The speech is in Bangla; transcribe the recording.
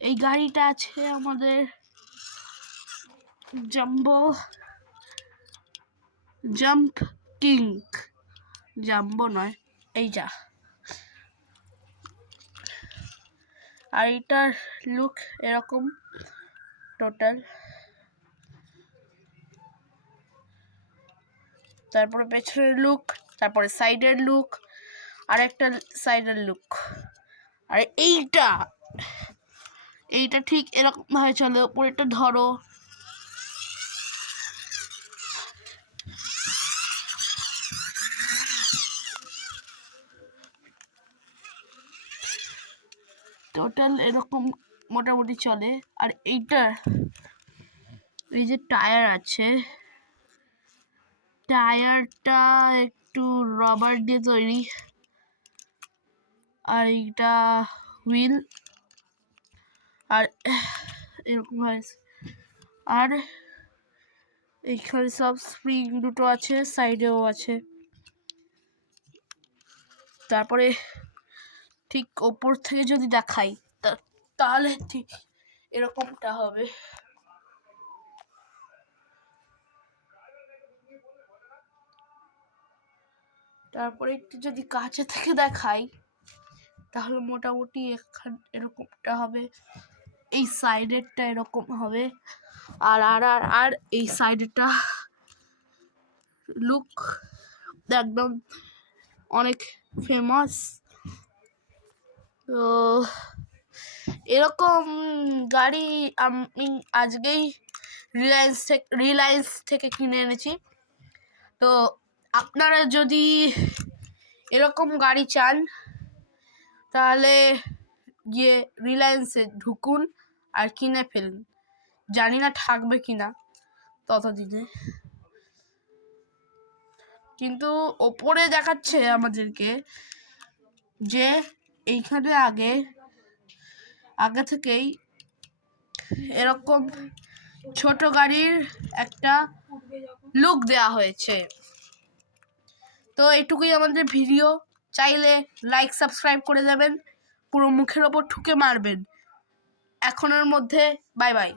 এই গাড়িটা আছে আমাদের জাম্প কিং, জাম্বো নয় এইটা। আর এটার লুক এরকম টোটাল। তারপরে পেছনের লুক, তারপরে সাইডের লুক, আর একটা সাইডের লুক। আর এইটা ঠিক এরকম ভাবে চলে। উপরেটা ধরো, টোটাল এরকম মোটামুটি চলে। আর এইটা এই যে টায়ার আছে, টায়ারটা একটু রাবার দিয়ে তৈরি। আর এইটা হুইল, আর এরকম আছে। আর এইখানে সব স্প্রিং দুটো আছে, সাইডেও আছে। তারপরে ঠিক ওপর থেকে যদি দেখাই তাহলে ঠিক এরকমটা হবে। তারপরে একটু যদি কাছে থেকে দেখাই তাহলে মোটামুটি এরকমটা হবে। এই সাইডেরটা এরকম হবে। আর আর আর আর এই সাইডেরটা লুক একদম অনেক ফেমাস। তো এরকম গাড়ি আমি আজকেই রিলায়েন্স থেকে কিনে এনেছি। তো আপনারা যদি এরকম গাড়ি চান তাহলে গিয়ে রিলায়েন্সে ঢুকুন আর কিনে ফেলুন। জানি না থাকবে কিনা ততদিনে, কিন্তু ওপরে দেখাচ্ছে আমাদেরকে যে এইখানে আগে থেকেই এরকম ছোট গাড়ির একটা লুক দেওয়া হয়েছে। তো এটুকুই আমাদের ভিডিও। চাইলে লাইক সাবস্ক্রাইব করে যাবেন, পুরো মুখের ওপর ঠুকে মারবেন। এখনের মধ্যে বাই বাই।